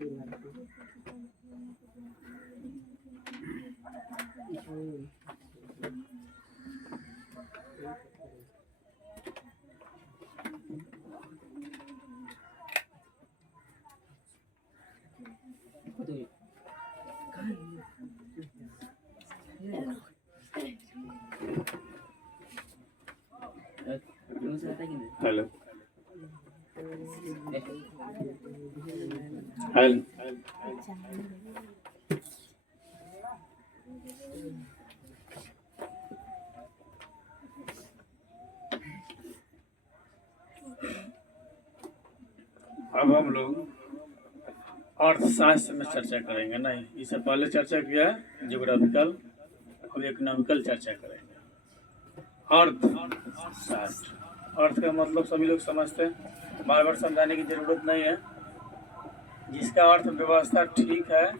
Hello hello अब हम लोग अर्थशास्त्र में चर्चा करेंगे। नहीं, इससे पहले चर्चा किया ज्योग्राफिकल, अब इकोनॉमिकल चर्चा करेंगे। अर्थशास्त्र, अर्थ का मतलब सभी लोग समझते हैं, बार बार समझाने की जरूरत नहीं है। जिसका अर्थव्यवस्था ठीक है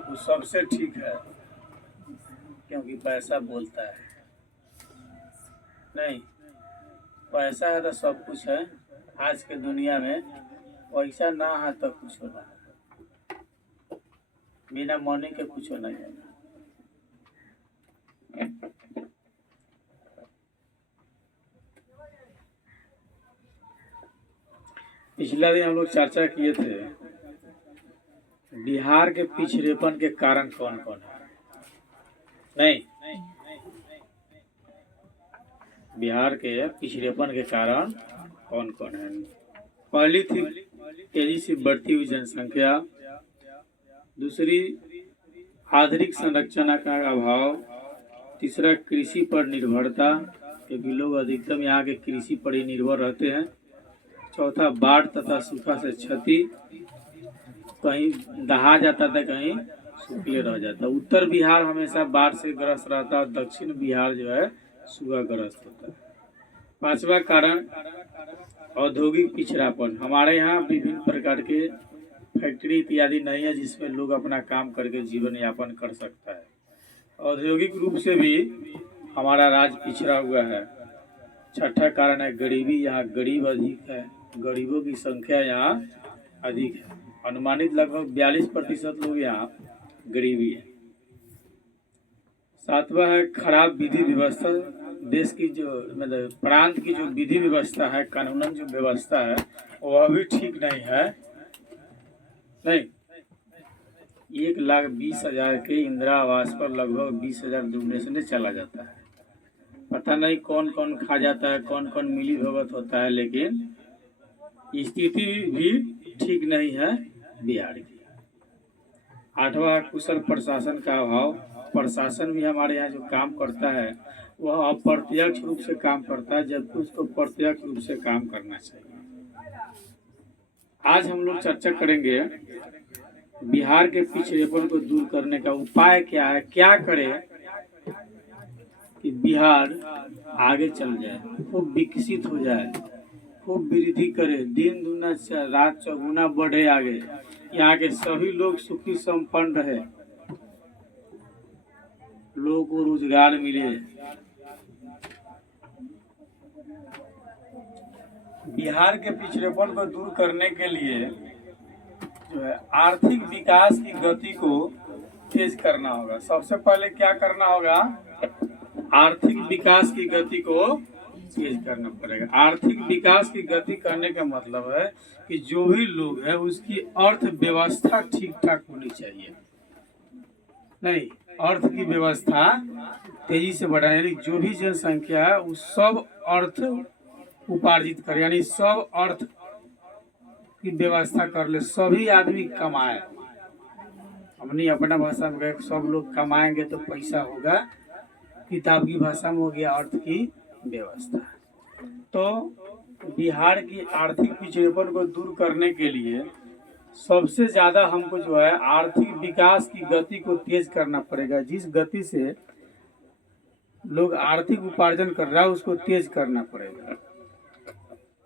वो सबसे ठीक है, क्योंकि पैसा बोलता है। नहीं, पैसा है तो सब कुछ है। आज के दुनिया में पैसा ना है तो कुछ होना है, बिना मनी के कुछ नहीं है। पिछला दिन हम लोग चर्चा किए थे बिहार के पिछड़ेपन के कारण कौन कौन है। नहीं, बिहार के पिछड़ेपन के कारण कौन कौन है। पहली थी तेजी से बढ़ती हुई जनसंख्या, दूसरी आधुनिक संरचना का अभाव, तीसरा कृषि पर निर्भरता, क्योंकि लोग अधिकतम यहाँ के कृषि पर ही निर्भर रहते हैं, चौथा बाढ़ तथा सूखा से क्षति, कहीं दहा जाता था कहीं सूखे रह जाता। उत्तर बिहार हमेशा बाढ़ से ग्रस्त रहता है, दक्षिण बिहार जो है सूखा ग्रस्त होता है। पांचवा कारण औद्योगिक पिछड़ापन। हमारे यहाँ विभिन्न प्रकार के फैक्ट्री इत्यादि नहीं है जिसमें लोग अपना काम करके जीवन यापन कर सकता है। औद्योगिक रूप से भी हमारा राज्य पिछड़ा हुआ है। छठा कारण है गरीबी। यहाँ गरीब अधिक है, गरीबों की संख्या यहाँ अधिक है। अनुमानित लगभग 42% लोग यहाँ गरीबी है। सातवां है खराब विधि व्यवस्था। देश की जो मतलब प्रांत की जो विधि व्यवस्था है, कानूनन जो व्यवस्था है वह भी ठीक नहीं है। नहीं, 1,20,000 के इंदिरा आवास पर लगभग 20,000 डोनेशन चला जाता है। पता नहीं कौन कौन खा जाता है, कौन कौन मिली भगत होता है, लेकिन स्थिति भी ठीक नहीं है बिहार की। आठवां कुशल प्रशासन का अभाव। प्रशासन भी हमारे यहाँ जो काम करता है वह अप्रत्यक्ष रूप से काम करता है, जबकि उसको प्रत्यक्ष रूप से काम करना चाहिए। आज हम लोग चर्चा करेंगे बिहार के पिछड़ेपन को दूर करने का उपाय क्या है, क्या करे कि बिहार आगे चल जाए, खूब विकसित हो जाए, खूब वृद्धि करे, दिन दुना रात चौगुना बढ़े, आगे यहाँ के सभी लोग सुखी संपन्न रहे, लोगों को रोजगार मिले। बिहार के पिछड़ेपन को दूर करने के लिए जो है आर्थिक विकास की गति को तेज करना होगा। सबसे पहले क्या करना होगा, आर्थिक विकास की गति को तेज करना पड़ेगा। आर्थिक विकास की गति करने का मतलब है कि जो भी लोग है उसकी अर्थव्यवस्था ठीक ठाक होनी चाहिए। नहीं, अर्थ की व्यवस्था तेजी से बढ़ाने, यानी जो भी जनसंख्या है वो सब अर्थ उपार्जित करे, यानी सब अर्थ की व्यवस्था कर ले, सभी आदमी कमाए। अपनी अपना भाषा में सब लोग कमाएंगे तो पैसा होगा, किताब की भाषा में हो गया अर्थ की व्यवस्था। तो बिहार की आर्थिक पिछड़ेपन को दूर करने के लिए सबसे ज्यादा हमको जो है आर्थिक विकास की गति को तेज करना पड़ेगा। जिस गति से लोग आर्थिक उपार्जन कर रहा है उसको तेज करना पड़ेगा,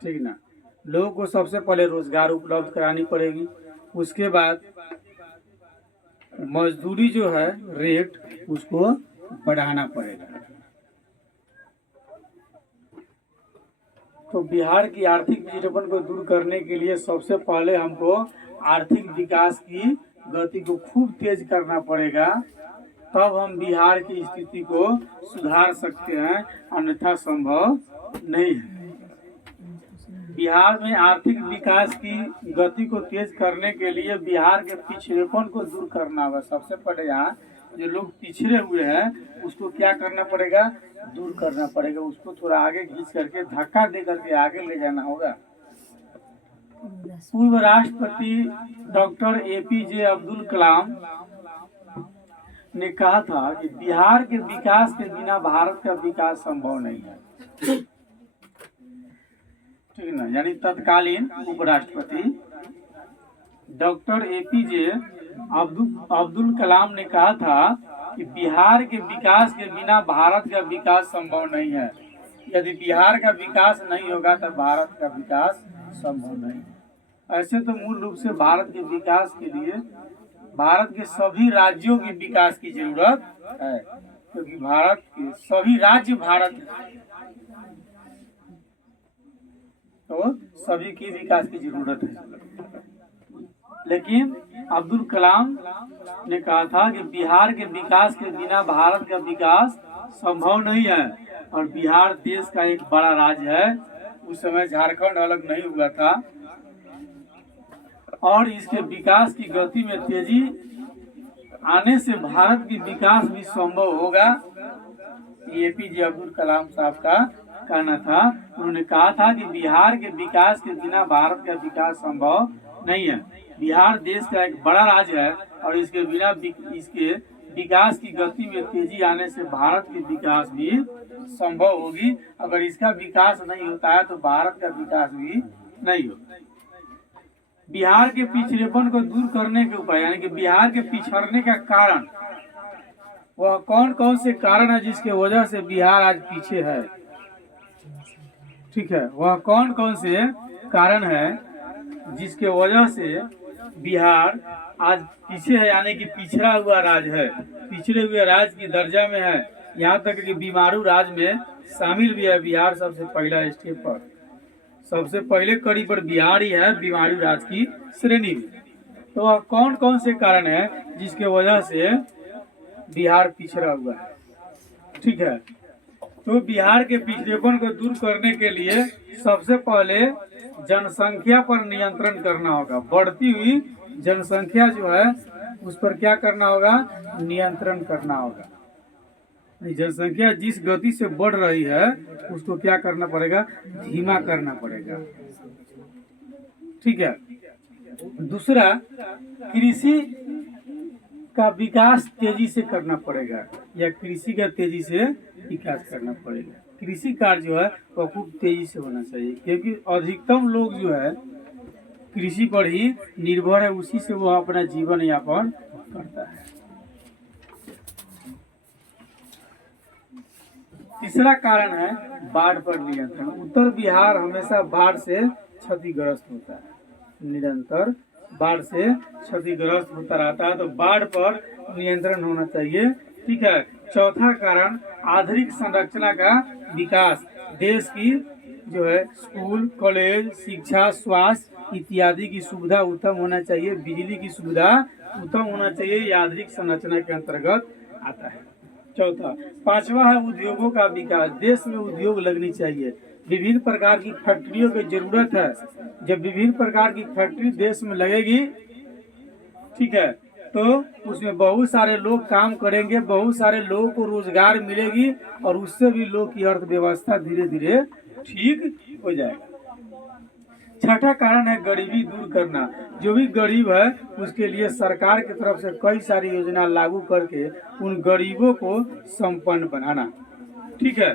ठीक ना। लोगों को सबसे पहले रोजगार उपलब्ध करानी पड़ेगी, उसके बाद मजदूरी जो है रेट उसको बढ़ाना पड़ेगा। तो बिहार की आर्थिक पिछड़ेपन को दूर करने के लिए सबसे पहले हमको आर्थिक विकास की गति को खूब तेज करना पड़ेगा, तब हम बिहार की स्थिति को सुधार सकते हैं, अन्यथा संभव नहीं है। बिहार में आर्थिक विकास की गति को तेज करने के लिए बिहार के पिछड़ेपन को दूर करना होगा। सबसे पहले यहाँ जो लोग पिछड़े हुए हैं उसको क्या करना पड़ेगा, दूर करना पड़ेगा। उसको थोड़ा आगे खींच करके धक्का दे करके आगे ले जाना होगा। पूर्व राष्ट्रपति डॉक्टर APJ अब्दुल कलाम ने कहा था कि बिहार के विकास के बिना भारत का विकास संभव नहीं है, ठीक ना। यानी तत्कालीन उपराष्ट्रपति डॉक्टर APJ अब्दुल कलाम ने कहा था कि बिहार के विकास के बिना भारत का विकास संभव नहीं है। यदि बिहार का विकास नहीं होगा तो भारत का विकास संभव नहीं है। ऐसे तो मूल रूप से भारत के विकास के लिए भारत के सभी राज्यों के विकास की जरूरत है, क्योंकि भारत के सभी राज्य भारत तो सभी के विकास की जरूरत है। लेकिन अब्दुल कलाम ने कहा था कि बिहार के विकास के बिना भारत का विकास संभव नहीं है, और बिहार देश का एक बड़ा राज्य है। उस समय झारखंड अलग नहीं हुआ था, और इसके विकास की गति में तेजी आने से भारत की विकास भी संभव होगा। APJ अब्दुल कलाम साहब का कहना था। उन्होंने कहा था कि बिहार के विकास के बिना भारत का विकास संभव नहीं है। बिहार देश का एक बड़ा राज्य है, और इसके बिना इसके विकास की गति में तेजी आने से भारत की विकास भी संभव होगी। अगर इसका विकास नहीं होता है तो भारत का विकास भी नहीं होगा। बिहार के पिछड़ेपन को दूर करने के उपाय, यानी कि बिहार के पिछड़ने का कारण, वह कौन कौन से कारण है जिसके वजह से बिहार आज पीछे है, ठीक है। वह कौन कौन से कारण है जिसके वजह से बिहार आज पीछे है, यानी कि पिछड़ा हुआ राज्य है, पिछड़े हुए राज्य की दर्जा में है। यहाँ तक कि बीमारू राज्य में शामिल भी है बिहार। सबसे पहला स्टेप पर, सबसे पहले कड़ी पर बिहार ही है बीमारू राज्य की श्रेणी में। तो वह कौन कौन से कारण है जिसके वजह से बिहार पिछड़ा हुआ है, ठीक है। तो बिहार के पिछड़ेपन को दूर करने के लिए सबसे पहले जनसंख्या पर नियंत्रण करना होगा। बढ़ती हुई जनसंख्या जो है उस पर क्या करना होगा, नियंत्रण करना होगा। जनसंख्या जिस गति से बढ़ रही है उसको क्या करना पड़ेगा, धीमा करना पड़ेगा, ठीक है। दूसरा, कृषि का विकास तेजी से करना पड़ेगा, या कृषि का तेजी से विकास करना पड़ेगा। कृषि कार्य जो है वो खूब तेजी से होना चाहिए, क्योंकि अधिकतम लोग जो है कृषि पर ही निर्भर है, उसी से वो अपना जीवन यापन करता है। तीसरा कारण है बाढ़ पर नियंत्रण। उत्तर बिहार हमेशा बाढ़ से क्षतिग्रस्त होता है, निरंतर बाढ़ से क्षतिग्रस्त होता रहता है, तो बाढ़ पर नियंत्रण होना चाहिए, ठीक है। चौथा कारण आधुनिक संरचना का विकास। देश की जो है स्कूल, कॉलेज, शिक्षा, स्वास्थ्य इत्यादि की सुविधा उत्तम होना चाहिए, बिजली की सुविधा उत्तम होना चाहिए। ये आधुनिक संरचना के अंतर्गत आता है। चौथा। पांचवा है उद्योगों का विकास। देश में उद्योग लगनी चाहिए, विभिन्न प्रकार की फैक्ट्रियों की जरूरत है। जब विभिन्न प्रकार की फैक्ट्री देश में लगेगी, ठीक है, तो उसमें बहुत सारे लोग काम करेंगे, बहुत सारे लोगों को रोजगार मिलेगी, और उससे भी लोग की अर्थव्यवस्था धीरे धीरे ठीक हो जाएगा। छठा कारण है गरीबी दूर करना। जो भी गरीब है उसके लिए सरकार की तरफ से कई सारी योजना लागू करके उन गरीबों को संपन्न बनाना, ठीक है।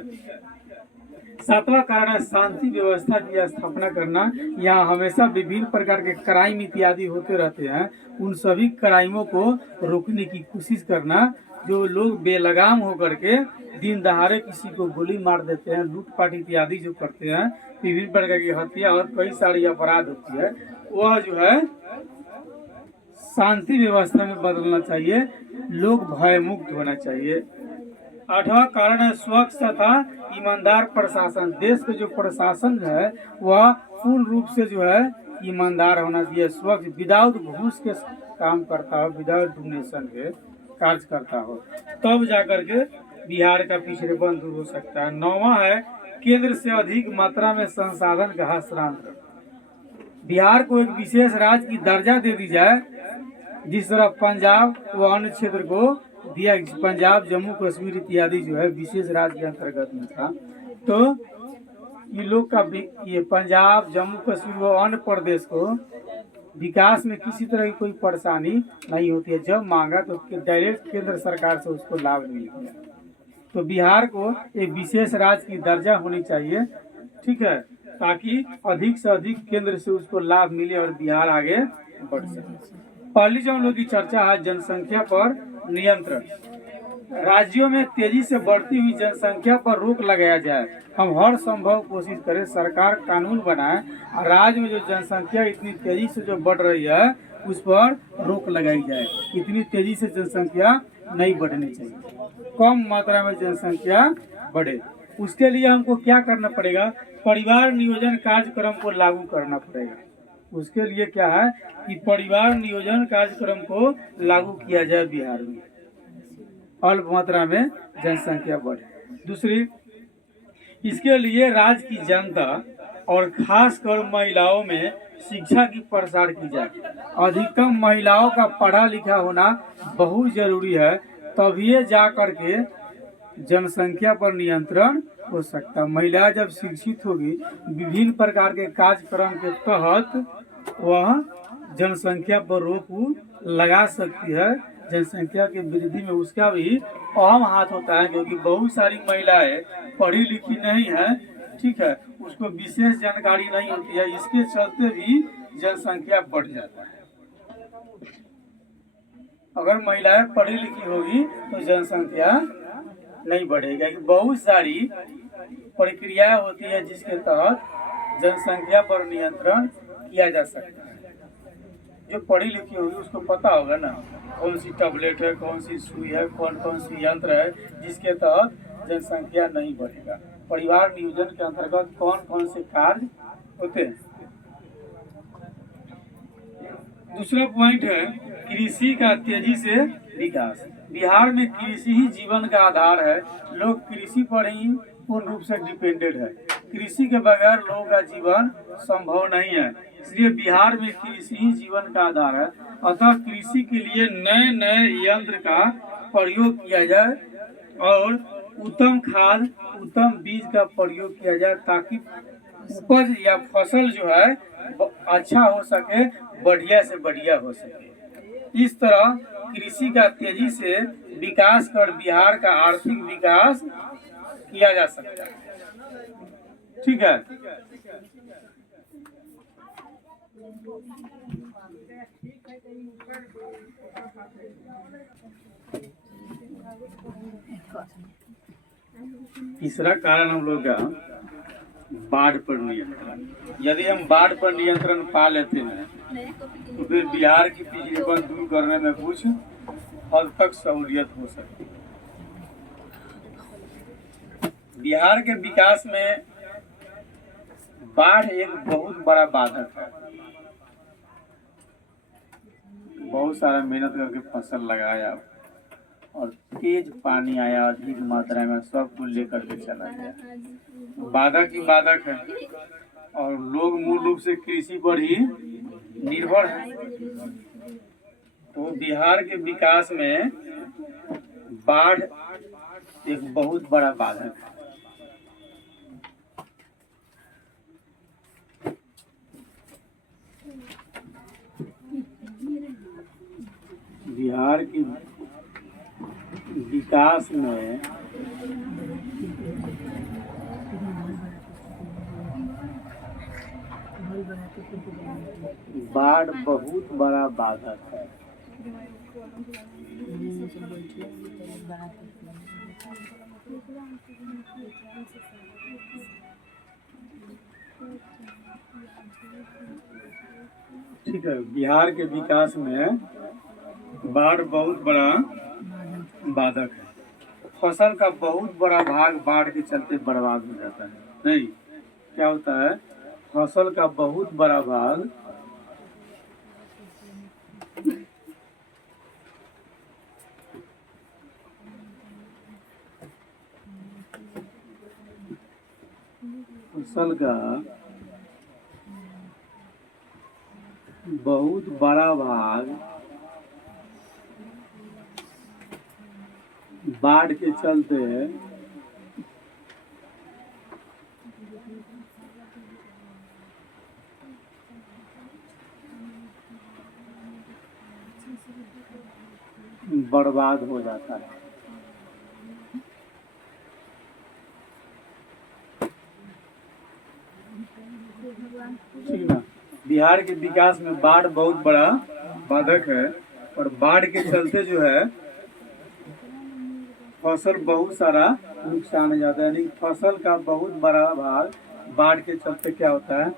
सातवां कारण है शांति व्यवस्था की स्थापना करना। यहाँ हमेशा विभिन्न प्रकार के क्राइम इत्यादि होते रहते हैं, उन सभी क्राइमों को रोकने की कोशिश करना। जो लोग बेलगाम होकर के दिन दहाड़े किसी को गोली मार देते हैं, लूटपाट इत्यादि जो करते हैं, विभिन्न प्रकार की हत्या और कई सारी अपराध होती है, वह जो है शांति व्यवस्था में बदलना चाहिए। लोग भय मुक्त होना चाहिए, 8वां कारण है स्वच्छ तथा ईमानदार प्रशासन। देश के जो प्रशासन है वह पूर्ण रूप से जो है ईमानदार होना चाहिए, स्वच्छ, विदाउट घूस के काम करता हो, विदाउट डोनेशन के कार्य करता हो, तब जाकर के बिहार का पिछड़ेपन दूर हो सकता है। 9वां है केंद्र से अधिक मात्रा में संसाधन का हस्तांतरण। बिहार को एक विशेष राज्य की दर्जा दे दी जाए, जिस तरह पंजाब व अन्य क्षेत्र को दिया, पंजाब जम्मू कश्मीर इत्यादि जो है विशेष राज्य के अंतर्गत में था, तो ये लोग का ये पंजाब जम्मू कश्मीर व अन्य प्रदेश को विकास में किसी तरह की कोई परेशानी नहीं होती है। जब मांगा तो डायरेक्ट केंद्र सरकार से उसको लाभ मिल गया। तो बिहार को एक विशेष राज्य की दर्जा होनी चाहिए, ठीक है, ताकि अधिक से अधिक केंद्र से उसको लाभ मिले और बिहार आगे बढ़ सके। पहली जो हम लोग की चर्चा है जनसंख्या पर नियंत्रण। राज्यों में तेजी से बढ़ती हुई जनसंख्या पर रोक लगाया जाए। हम हर संभव कोशिश करें, सरकार कानून बनाए, राज्य में जो जनसंख्या इतनी तेजी से जो बढ़ रही है उस पर रोक लगाई जाए। इतनी तेजी से जनसंख्या नहीं बढ़नी चाहिए, कम मात्रा में जनसंख्या बढ़े। उसके लिए हमको क्या करना पड़ेगा? परिवार नियोजन कार्यक्रम को लागू करना पड़ेगा। उसके लिए क्या है कि परिवार नियोजन कार्यक्रम को लागू किया जाए बिहार में, अल्प मात्रा में जनसंख्या बढ़े। दूसरी, इसके लिए राज्य की जनता और खासकर महिलाओं में शिक्षा की प्रसार की जाए। अधिकतम महिलाओं का पढ़ा लिखा होना बहुत जरूरी है, तभी जा करके जनसंख्या पर नियंत्रण हो सकता है। महिला जब शिक्षित होगी, विभिन्न प्रकार के कार्यक्रम के तहत वह जनसंख्या पर रोक लगा सकती है। जनसंख्या की वृद्धि में उसका भी अहम हाथ होता है, क्योंकि बहुत सारी महिलाएं पढ़ी लिखी नहीं है, ठीक है, उसको विशेष जानकारी नहीं होती है, इसके चलते भी जनसंख्या बढ़ जाता है। अगर महिलाएं पढ़ी लिखी होगी तो जनसंख्या नहीं बढ़ेगा। बहुत सारी प्रक्रियाएं होती है जिसके तहत जनसंख्या पर नियंत्रण किया जा सकता है। जो पढ़ी लिखी होगी उसको पता होगा ना कौन सी टैबलेट है, कौन सी सुई है, कौन कौन सी यंत्र है जिसके तहत जनसंख्या नहीं बढ़ेगा। परिवार नियोजन के अंतर्गत कौन कौन से कार्य होते हैं। दूसरा पॉइंट है कृषि का तेजी से विकास। बिहार में कृषि ही जीवन का आधार है। लोग कृषि पर ही पूर्ण रूप से डिपेंडेड है। कृषि के बगैर लोगों का जीवन संभव नहीं है, इसलिए बिहार में कृषि ही जीवन का आधार है। अतः कृषि के लिए नए नए यंत्र का प्रयोग किया जाए और उत्तम खाद, उत्तम बीज का प्रयोग किया जाए, ताकि उपज या फसल जो है अच्छा हो सके, बढ़िया से बढ़िया हो सके। इस तरह कृषि का तेजी से विकास कर बिहार का आर्थिक विकास किया जा सकता है, ठीक है। तीसरा कारण हम लोग का बाढ़ पर नियंत्रण। यदि हम बाढ़ पर नियंत्रण पा लेते हैं तो फिर बिहार की पिछड़ेपन दूर करने में कुछ हद तक सहूलियत हो सकती है। बिहार के विकास में बाढ़ एक बहुत बड़ा बाधक है। बहुत सारा मेहनत करके फसल लगाया और तेज पानी आया, अधिक मात्रा में, सब कुछ लेकर के चला गया। बाधक ही बाधक है और लोग मूल रूप से कृषि पर ही निर्भर है। तो बिहार के विकास में बाढ़ एक बहुत बड़ा बाधक है। बिहार की विकास में बाढ़ बहुत बड़ा बाधक है। ठीक है, बिहार के विकास में बाढ़ बहुत बड़ा बाधक है। फसल का बहुत बड़ा भाग बाढ़ के चलते बर्बाद हो जाता है। नहीं, क्या होता है, फसल का बहुत बड़ा भाग फसल का बहुत बड़ा भाग बाढ़ के चलते बर्बाद हो जाता है। ठीक ना। बिहार के विकास में बाढ़ बहुत बड़ा बाधक है, और बाढ़ के चलते जो है फसल बहुत सारा नुकसान हो जाता है। यानी फसल का बहुत बड़ा भाग बाढ़ के चलते क्या होता है,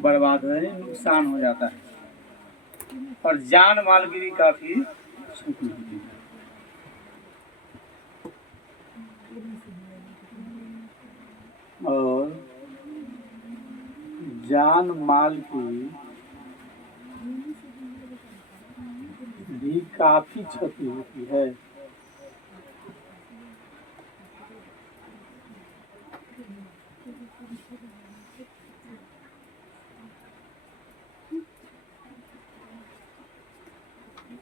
बर्बाद है, नुकसान हो जाता है, और जान माल की भी काफी क्षति होती है। और जान माल की भी काफी क्षति होती है।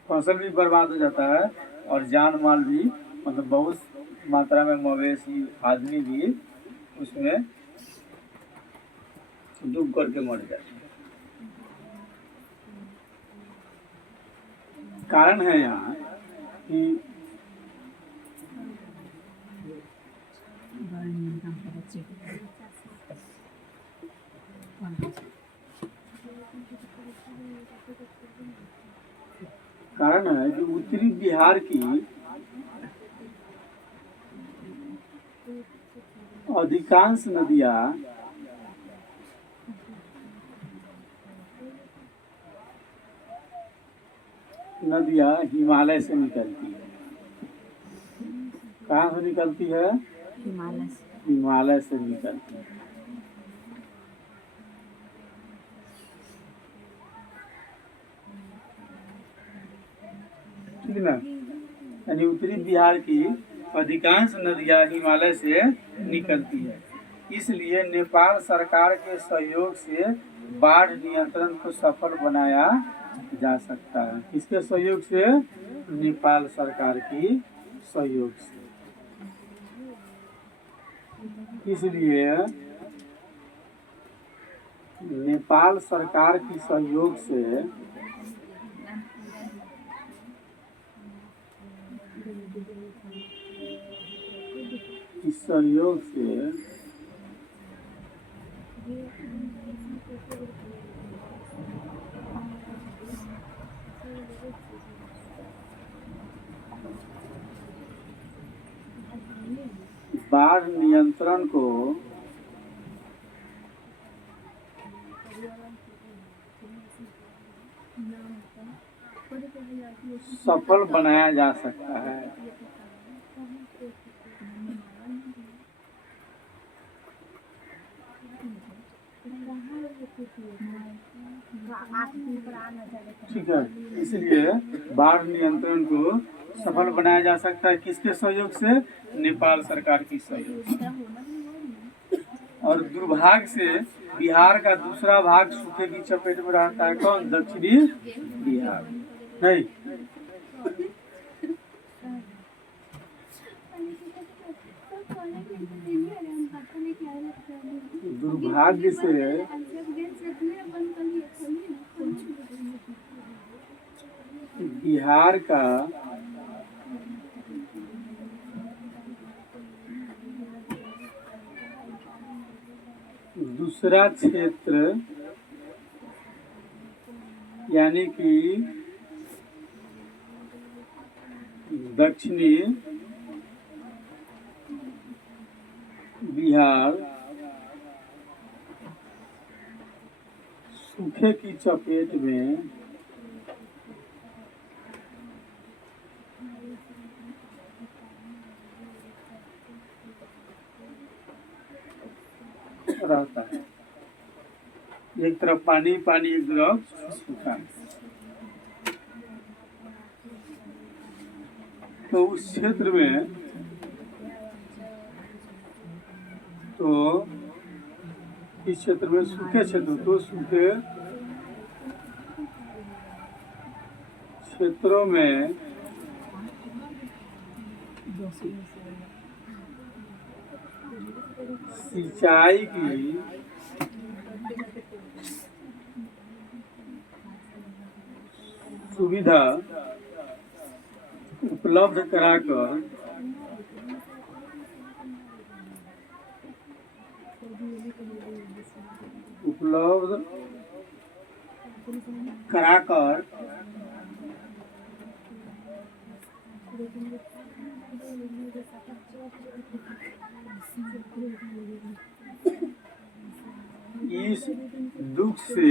फसल भी बर्बाद हो जाता है, और जान माल भी, मतलब बहुत मात्रा में मवेशी आदमी भी उसमें डूब करके मर जाते हैं। कारण है यहाँ कि कारण है कि उत्तरी बिहार की अधिकांश नदियाँ हिमालय से निकलती है। कहाँ से निकलती है? हिमालय से निकलती है। ठीक ना। यानी उत्तरी बिहार की अधिकांश नदियाँ हिमालय से निकलती है। इसलिए नेपाल सरकार के सहयोग से बाढ़ नियंत्रण को सफल बनाया जा सकता है। किसके सहयोग से? नेपाल सरकार की सहयोग से। इसलिए नेपाल सरकार की सहयोग से बाढ़ नियंत्रण को सफल बनाया जा सकता है। ठीक है, इसलिए बाढ़ नियंत्रण को सफल बनाया जा सकता है। किसके सहयोग से? नेपाल सरकार की सहयोग से। और दुर्भाग्य से बिहार का दूसरा भाग सूखे की चपेट में रहता है। कौन? दक्षिणी बिहार। नहीं, दुर्भाग्य से बिहार का दूसरा क्षेत्र, यानी कि दक्षिणी बिहार सूखे की चपेट में एक तरफ पानी पानी, एक तरफ सूखा। तो उस क्षेत्र में तो इस क्षेत्र में सूखे क्षेत्र, तो सूखे क्षेत्रों में सिंचाई की सुविधा उपलब्ध कराकर इस दुख से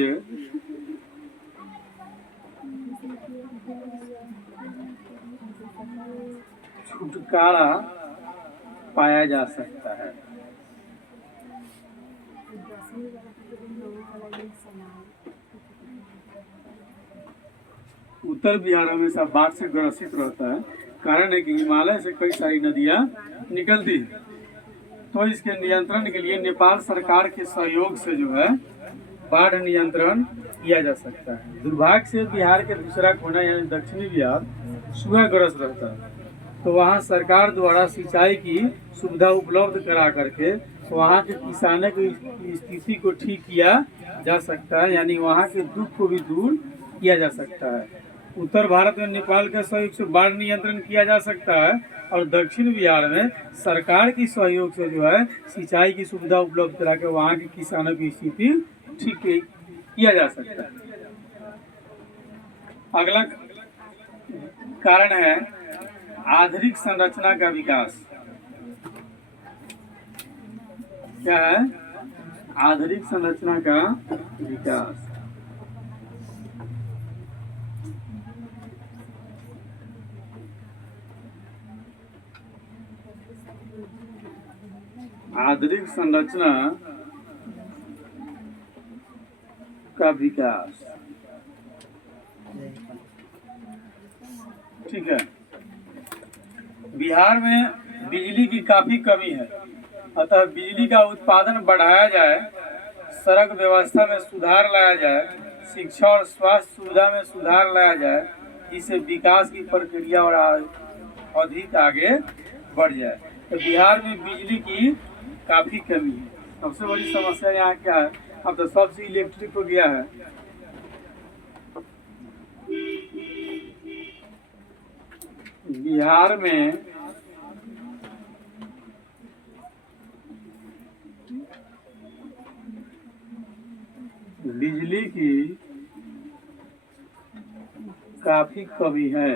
छुटकारा पाया जा सकता है। उत्तर बिहार हमेशा बाढ़ से ग्रसित रहता है। कारण है कि हिमालय से कई सारी नदियां निकलती हैं। तो इसके नियंत्रण के लिए नेपाल सरकार के सहयोग से जो है बाढ़ नियंत्रण किया जा सकता है। दुर्भाग्य से बिहार के दूसरा कोना यानी दक्षिणी बिहार सूखाग्रस्त रहता है। तो वहाँ सरकार द्वारा सिंचाई की सुविधा उपलब्ध करा करके वहाँ के किसानों की स्थिति को ठीक किया जा सकता है, यानी वहाँ के दुख को भी दूर किया जा सकता है। उत्तर भारत में नेपाल के सहयोग से बाढ़ नियंत्रण किया जा सकता है और दक्षिण बिहार में सरकार की सहयोग से जो है सिंचाई की सुविधा उपलब्ध करा के वहाँ के किसानों की स्थिति ठीक किया जा सकता है। अगला कारण है आधुनिक संरचना का विकास। क्या है? आधुनिक संरचना का विकास। आधुनिक संरचना का विकास, ठीक है। बिहार में बिजली की काफी कमी है, अतः बिजली का उत्पादन बढ़ाया जाए, सड़क व्यवस्था में सुधार लाया जाए, शिक्षा और स्वास्थ्य सुविधा में सुधार लाया जाए, जिससे विकास की प्रक्रिया और अधिक आगे बढ़ जाए। तो बिहार में बिजली की काफी कमी है। सबसे बड़ी समस्या यहाँ क्या है? अब तो सबसे इलेक्ट्रिक हो गया है। बिहार में बिजली की काफी कमी है।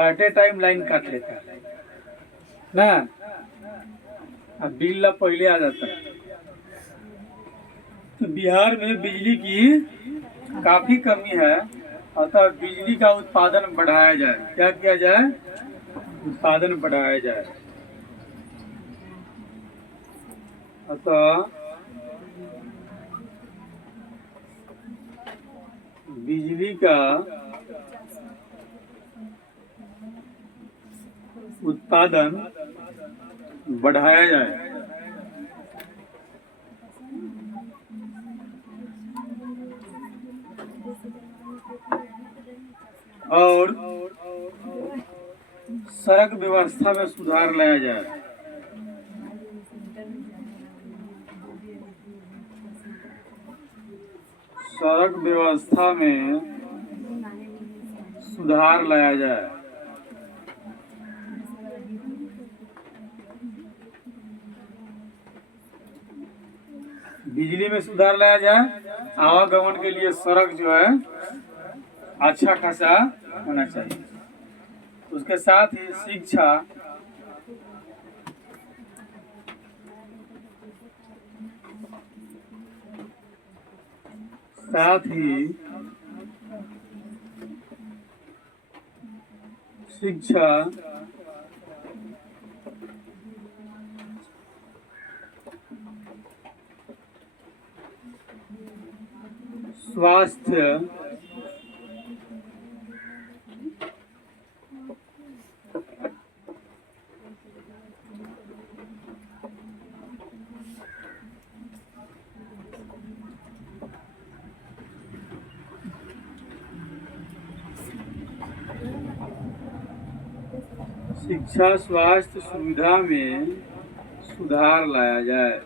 एट ए टाइम लाइन काट लेता है ना, अब बिल ला पहले आ जाता है। तो बिहार में बिजली की काफी कमी है, अतः बिजली का उत्पादन बढ़ाया जाए। क्या किया जाए? उत्पादन बढ़ाया जाए। अतः बिजली का उत्पादन बढ़ाया जाए। और सड़क व्यवस्था में सुधार लाया जाए। सड़क व्यवस्था में सुधार लाया जाए। बिजली में सुधार लाया जाए। आवागमन के लिए सड़क जो है अच्छा खासा होना चाहिए। उसके साथ ही शिक्षा, साथ ही शिक्षा, स्वास्थ्य शिक्षा स्वास्थ्य सुविधा में सुधार लाया जाए।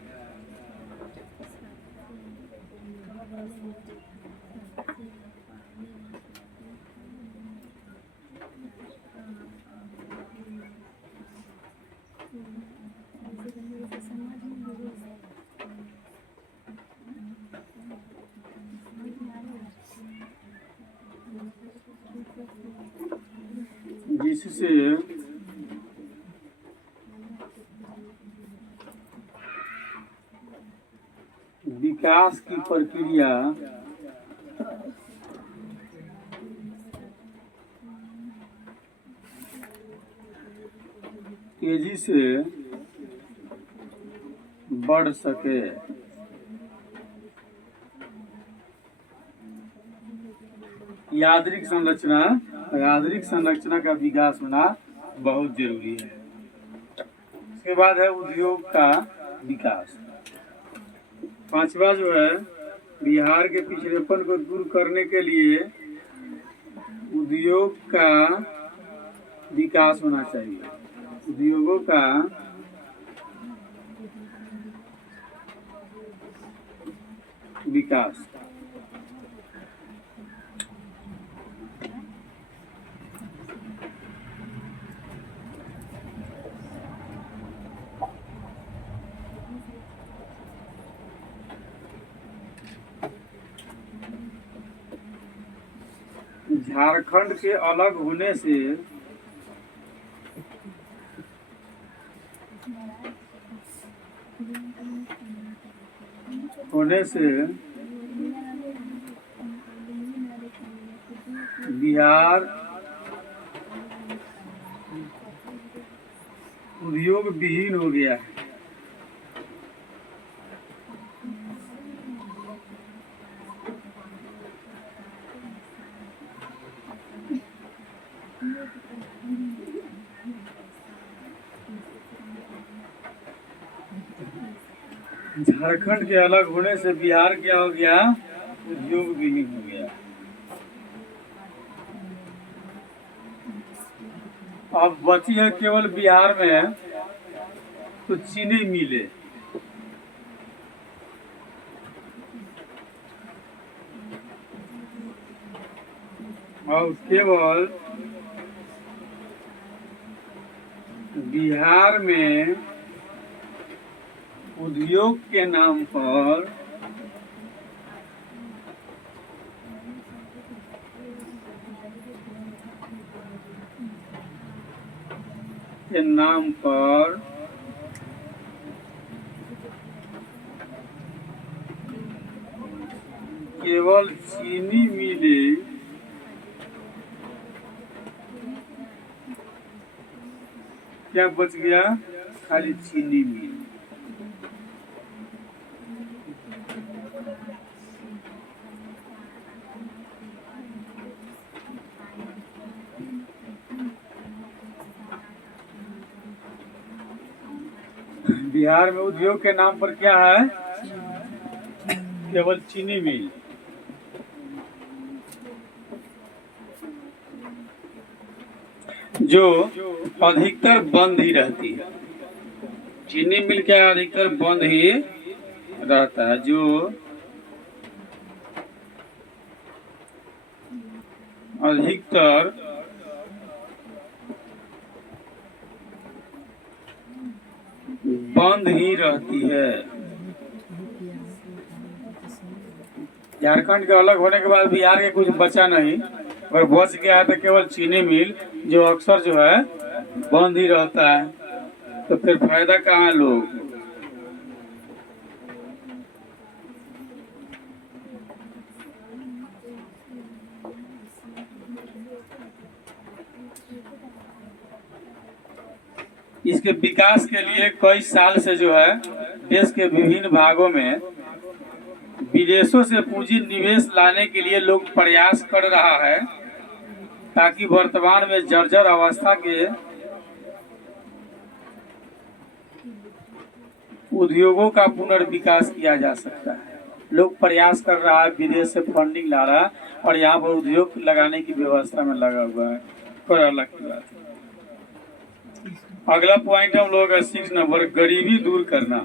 जिससे विकास की प्रक्रिया तेजी से बढ़ सके। यादृच्छिक संरचना का विकास होना बहुत जरूरी है। इसके बाद है उद्योग का विकास। पांचवा जो है, बिहार के पिछड़ेपन को दूर करने के लिए उद्योग का विकास होना चाहिए। उद्योगों का विकास। झारखंड के अलग होने से बिहार उद्योग विहीन हो गया है। झारखंड के अलग होने से बिहार क्या हो गया? उद्योग विहीन हो गया। अब बची है केवल बिहार में तो चीनी मिले। और केवल बिहार में उद्योग के नाम पर केवल चीनी मिले क्या बच गया? खाली चीनी मिल। बिहार में उद्योग के नाम पर क्या है? केवल चीनी मिल। जो अधिकतर बंद ही रहती है। चीनी मिल क्या अधिकतर बंद ही रहता है। जो अधिकतर बंद ही रहती है। झारखंड के अलग होने के बाद बिहार के कुछ बचा नहीं, और बच गया है तो केवल चीनी मिल, जो अक्सर जो है बंद ही रहता है। तो फिर फायदा कहाँ लोग? इसके विकास के लिए कई साल से जो है देश के विभिन्न भागों में विदेशों से पूंजी निवेश लाने के लिए लोग प्रयास कर रहा है ताकि वर्तमान में जर्जर अवस्था के उद्योगों का पुनर्विकास किया जा सकता है। लोग प्रयास कर रहा है, विदेश से फंडिंग ला रहा है और यहाँ पर उद्योग लगाने की व्यवस्था में लगा हुआ है। पर अलग की बात। अगला पॉइंट हम लोग 6 नंबर, गरीबी दूर करना।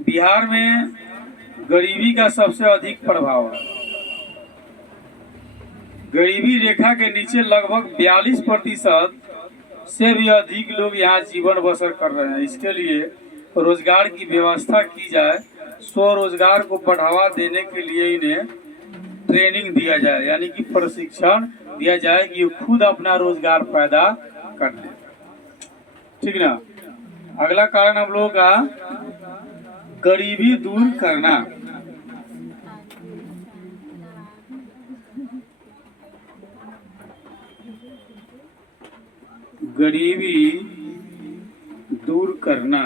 बिहार में गरीबी का सबसे अधिक प्रभाव है। गरीबी रेखा के नीचे लगभग 42% से भी अधिक लोग यहाँ जीवन बसर कर रहे हैं। इसके लिए रोजगार की व्यवस्था की जाए, स्वरोजगार को बढ़ावा देने के लिए इन्हें ट्रेनिंग दिया जाए, यानी कि प्रशिक्षण दिया जाए कि ये खुद अपना रोजगार पैदा कर ले। ठीक ना। अगला कारण हम लोगों का गरीबी दूर करना। गरीबी दूर करना।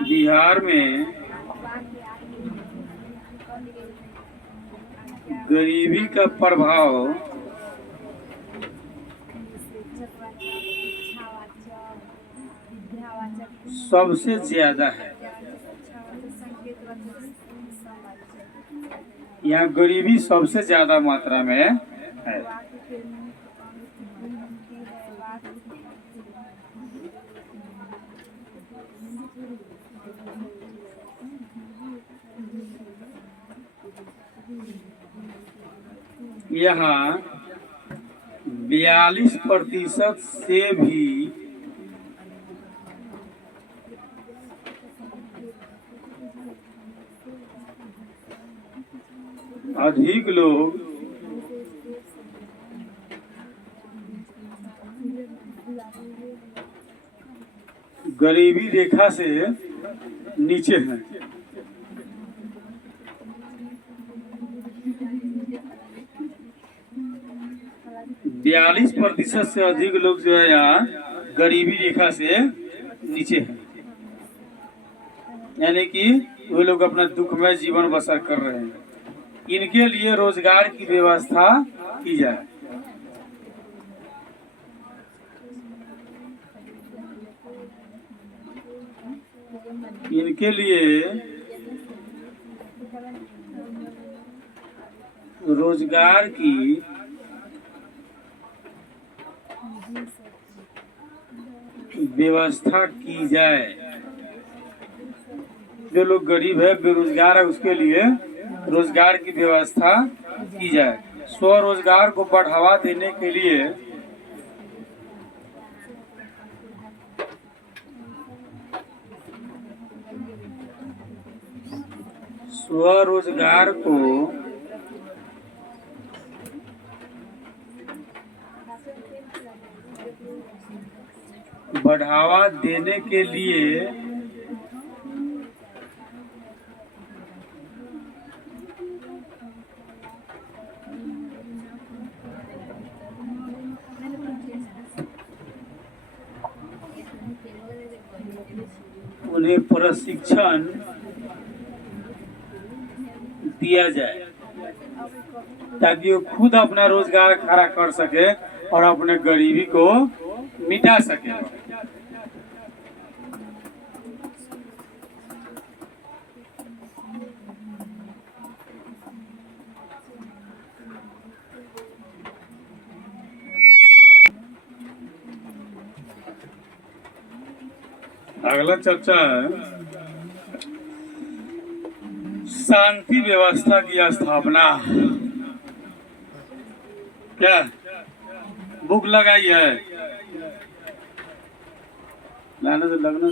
बिहार में गरीबी का प्रभाव सबसे ज्यादा है। यहाँ गरीबी सबसे ज्यादा मात्रा में है। यहाँ 42% से भी अधिक लोग गरीबी रेखा से नीचे हैं। बयालीस प्रतिशत से अधिक लोग जो है यहाँ गरीबी रेखा से नीचे हैं, यानी कि वो लोग अपना दुखमय जीवन बसर कर रहे हैं। इनके लिए रोजगार की व्यवस्था की जाए। इनके लिए रोजगार की व्यवस्था की जाए। जो लोग गरीब है, बेरोजगार है, उसके लिए रोजगार की व्यवस्था की जाए। स्वरोजगार को बढ़ावा देने के लिए स्वरोजगार को बढ़ावा देने के लिए उन्हें प्रशिक्षण दिया जाए ताकि वो खुद अपना रोजगार खड़ा कर सके और अपने गरीबी को मिटा सके। अगला चर्चा है शांति व्यवस्था की स्थापना। क्या भूख लगाई है? लाने तो लगना,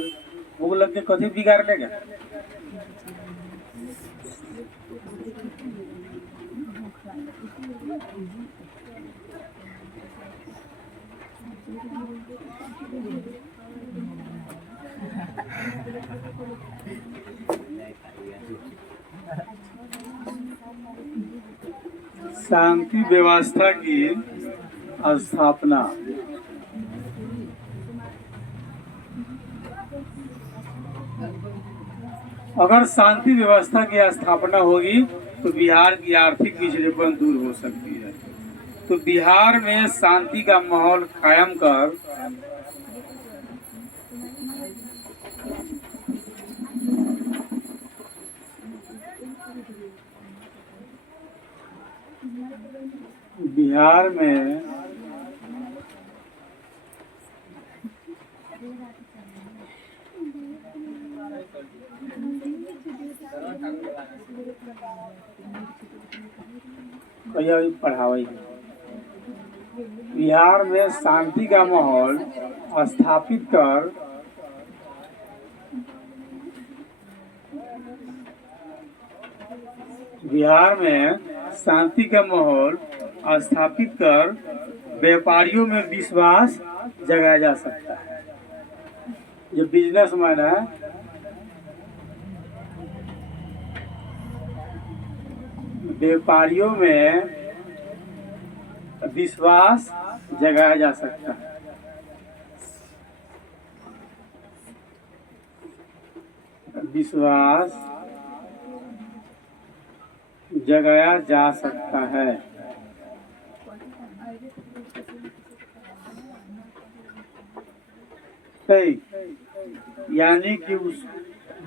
भूख लग के कभी बिगाड़ लेगा। शांति व्यवस्था की स्थापना। अगर शांति व्यवस्था की स्थापना होगी तो बिहार की आर्थिक पिछड़ेपन दूर हो सकती है। तो बिहार में शांति का माहौल कायम कर बिहार में पढ़ाई बिहार में शांति का माहौल स्थापित कर बिहार में शांति का माहौल स्थापित कर व्यापारियों में विश्वास जगाया जा सकता है। जो बिजनेसमैन है व्यापारियों में विश्वास जगाया जा सकता है। विश्वास जगाया जा सकता है। यानी कि उस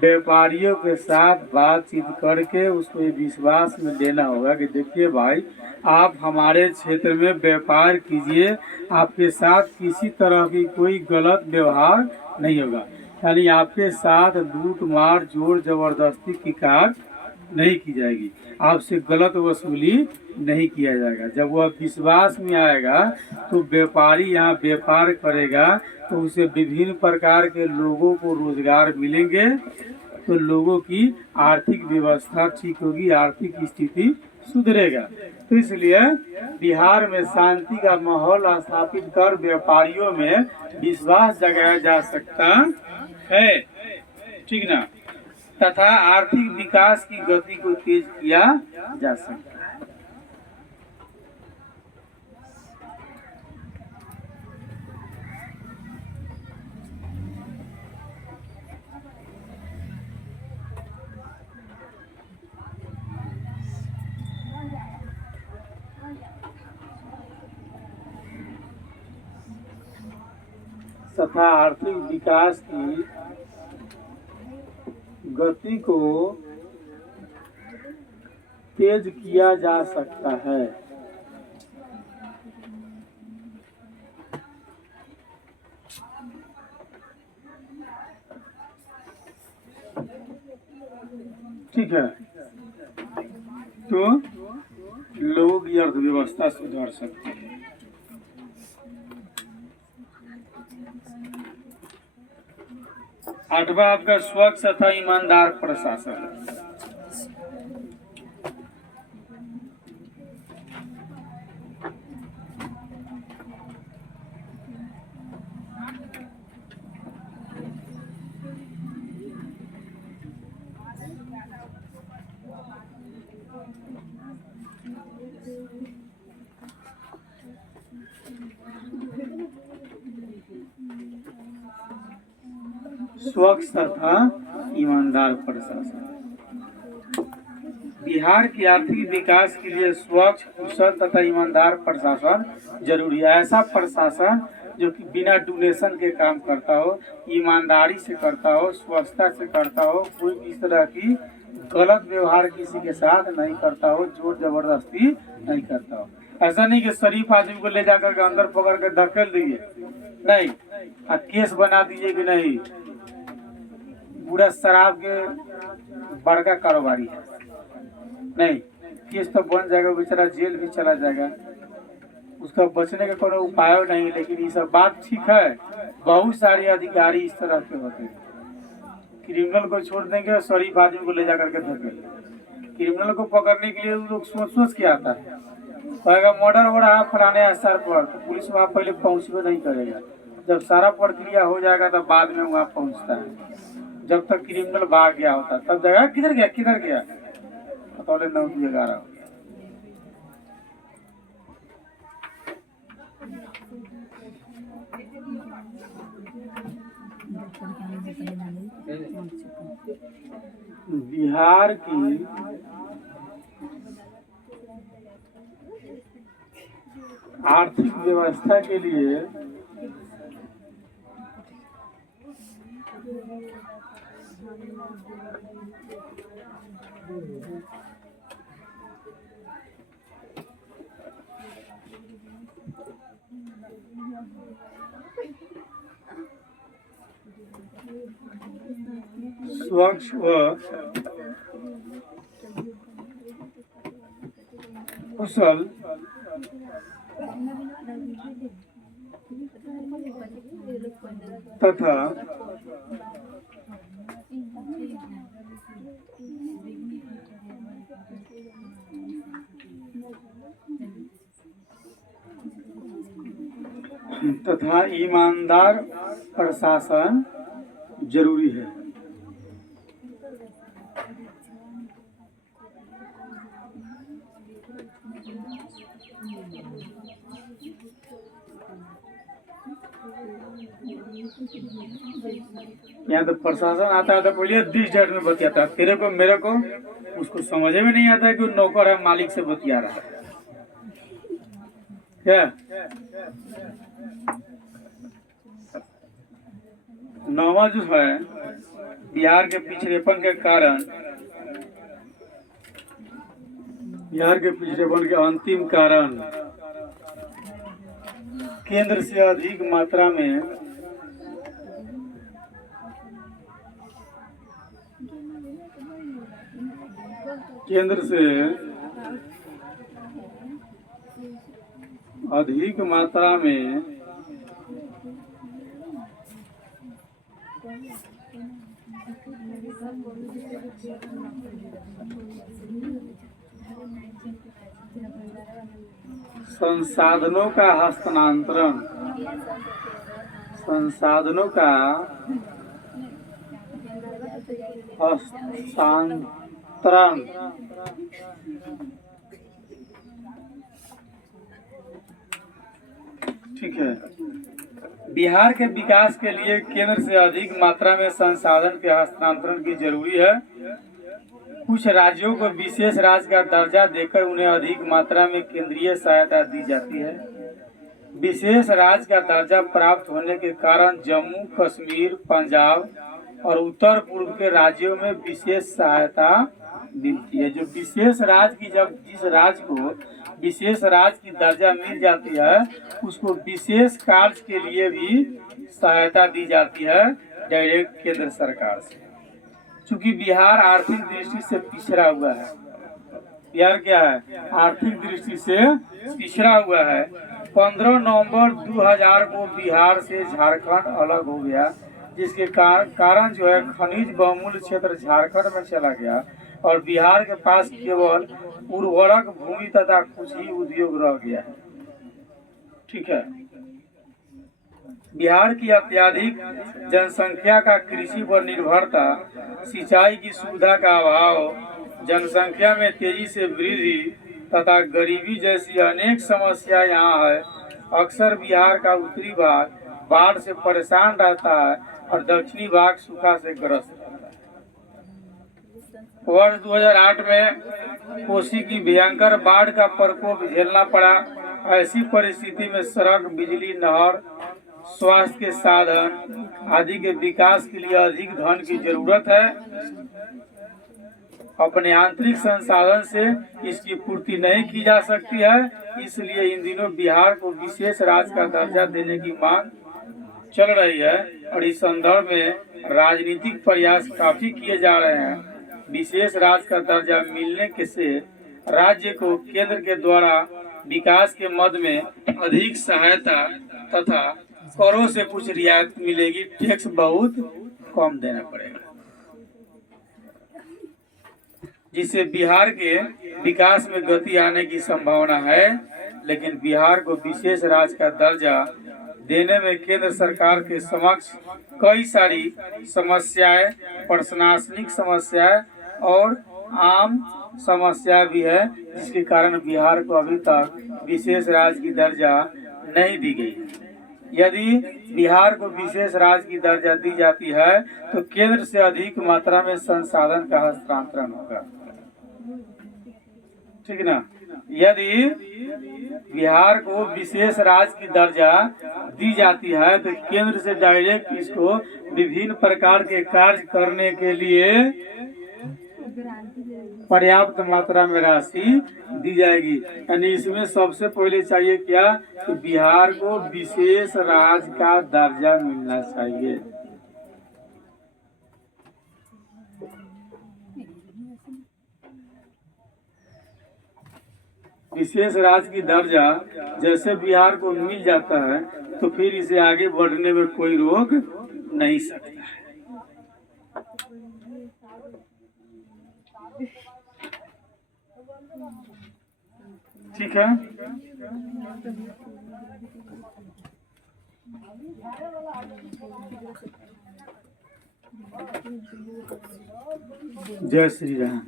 व्यापारियों के साथ बातचीत करके उसको ये विश्वास में देना होगा कि देखिए भाई, आप हमारे क्षेत्र में व्यापार कीजिए, आपके साथ किसी तरह की कोई गलत व्यवहार नहीं होगा। यानी आपके साथ लूट मार जोर जबरदस्ती की कार नहीं की जाएगी, आपसे गलत वसूली नहीं किया जाएगा। जब वह विश्वास में आएगा तो व्यापारी यहाँ व्यापार करेगा तो उसे विभिन्न प्रकार के लोगों को रोजगार मिलेंगे, तो लोगों की आर्थिक व्यवस्था ठीक होगी, आर्थिक स्थिति सुधरेगा। तो इसलिए बिहार में शांति का माहौल स्थापित कर व्यापारियों में विश्वास जगाया जा सकता है, ठीक ना, तथा आर्थिक विकास की गति को तेज किया जा सकता है। तथा आर्थिक विकास की गति को तेज किया जा सकता है। ठीक है, तो लोगों की अर्थव्यवस्था सुधार सकती है। आठवां आपका स्वच्छ तथा ईमानदार प्रशासन। स्वच्छ तथा ईमानदार प्रशासन। बिहार के आर्थिक विकास के लिए स्वच्छ, कुशल तथा ईमानदार प्रशासन जरूरी है। ऐसा प्रशासन जो कि बिना डोनेशन के काम करता हो, ईमानदारी से करता हो, स्वच्छता से करता हो, कोई इस तरह की गलत व्यवहार किसी के साथ नहीं करता हो, जोर जबरदस्ती नहीं करता हो। ऐसा नहीं कि शरीफ आदमी को ले जाकर के अंदर पकड़ के धकेल दिए, नहीं, केस बना दीजिए कि नहीं, पूरा शराब के बड़का कारोबारी है, नहीं, केस तो बन जाएगा, बेचारा जेल भी चला जाएगा, उसका बचने का कोई उपाय नहीं। लेकिन ये सब बात ठीक है, बहुत सारे अधिकारी इस तरह के होते हैं, क्रिमिनल को छोड़ देंगे, शरीफ आदमी को ले जाकर के धकेल। क्रिमिनल को पकड़ने के लिए लोग सोच के आता है, कहेगा मर्डर हो रहा है फलाने स्थान पर, तो पुलिस वहाँ पहले पहुँचबे नहीं करेगा, जब सारा प्रक्रिया हो जाएगा तब बाद में वहाँ पहुँचता है। जब तक क्रिमिनल भाग गया होता तब जगह किधर गया किधर गया, पतौले 9 की 11 हो गया। बिहार की आर्थिक व्यवस्था के लिए स्वच्छ व कुशल तथा ईमानदार प्रशासन जरूरी है। यहाँ तो प्रशासन आता है तो पहले 20 डेट में बतियाता है, तेरे को मेरे को उसको समझ में नहीं आता है कि नौकर है मालिक से बतिया रहा है क्या। नौवा जो है बिहार के पिछड़ेपन के कारण, बिहार के पिछड़ेपन के अंतिम कारण केंद्र से अधिक मात्रा में संसाधनों का हस्तांतरण ठीक है। बिहार के विकास के लिए केंद्र से अधिक मात्रा में संसाधन के हस्तांतरण की जरूरी है। कुछ राज्यों को विशेष राज्य का दर्जा देकर उन्हें अधिक मात्रा में केंद्रीय सहायता दी जाती है। विशेष राज्य का दर्जा प्राप्त होने के कारण जम्मू कश्मीर, पंजाब और उत्तर पूर्व के राज्यों में विशेष सहायता मिलती है। जो विशेष राज्य की, जब जिस राज्य को विशेष राज्य की दर्जा मिल जाती है उसको विशेष कार्य के लिए भी सहायता दी जाती है डायरेक्ट केंद्र सरकार से। चूंकि बिहार आर्थिक दृष्टि से पिछड़ा हुआ है, बिहार क्या है आर्थिक दृष्टि से पिछड़ा हुआ है। 15 नवंबर 2000 को बिहार से झारखंड अलग हो गया, जिसके कारण जो है खनिज बहुमूल्य क्षेत्र झारखंड में चला गया और बिहार के पास केवल उर्वरक भूमि तथा कुछ ही उद्योग रह गया है। ठीक है। बिहार की अत्यधिक जनसंख्या का कृषि पर निर्भरता, सिंचाई की सुविधा का अभाव, जनसंख्या में तेजी से वृद्धि तथा गरीबी जैसी अनेक समस्या यहाँ है। अक्सर बिहार का उत्तरी भाग बाढ़ से परेशान रहता है और दक्षिणी भाग सूखा से ग्रस्त रहता है। वर्ष 2008 में कोसी की भयंकर बाढ़ का प्रकोप झेलना पड़ा। ऐसी परिस्थिति में सड़क, बिजली, नहर, स्वास्थ्य के साधन आदि के विकास के लिए अधिक धन की जरूरत है। अपने आंतरिक संसाधन से इसकी पूर्ति नहीं की जा सकती है, इसलिए इन दिनों बिहार को विशेष राज्य का दर्जा देने की मांग चल रही है और इस संदर्भ में राजनीतिक प्रयास काफी किए जा रहे हैं। विशेष राज्य का दर्जा मिलने के से राज्य को केंद्र के द्वारा विकास के मद में अधिक सहायता तथा करों से कुछ रियायत मिलेगी। टैक्स बहुत कम देना पड़ेगा, जिससे बिहार के विकास में गति आने की संभावना है। लेकिन बिहार को विशेष राज्य का दर्जा देने में केंद्र सरकार के समक्ष कई सारी समस्याएं, प्रशासनिक समस्याएं और आम समस्या भी है, जिसके कारण बिहार को अभी तक विशेष राज्य की दर्जा नहीं दी गई है। यदि बिहार को विशेष राज्य की दर्जा दी जाती है तो केंद्र से अधिक मात्रा में संसाधन का हस्तांतरण होगा, ठीक ना। यदि बिहार को विशेष राज्य की दर्जा दी जाती है तो केंद्र से डायरेक्ट इसको विभिन्न प्रकार के कार्य करने के लिए पर्याप्त मात्रा में राशि दी जाएगी। यानी इसमें सबसे पहले चाहिए क्या, कि बिहार को विशेष राज्य का दर्जा मिलना चाहिए। विशेष राज्य की दर्जा जैसे बिहार को मिल जाता है तो फिर इसे आगे बढ़ने में कोई रोक नहीं सकता है। ठीक है, जय श्री राम।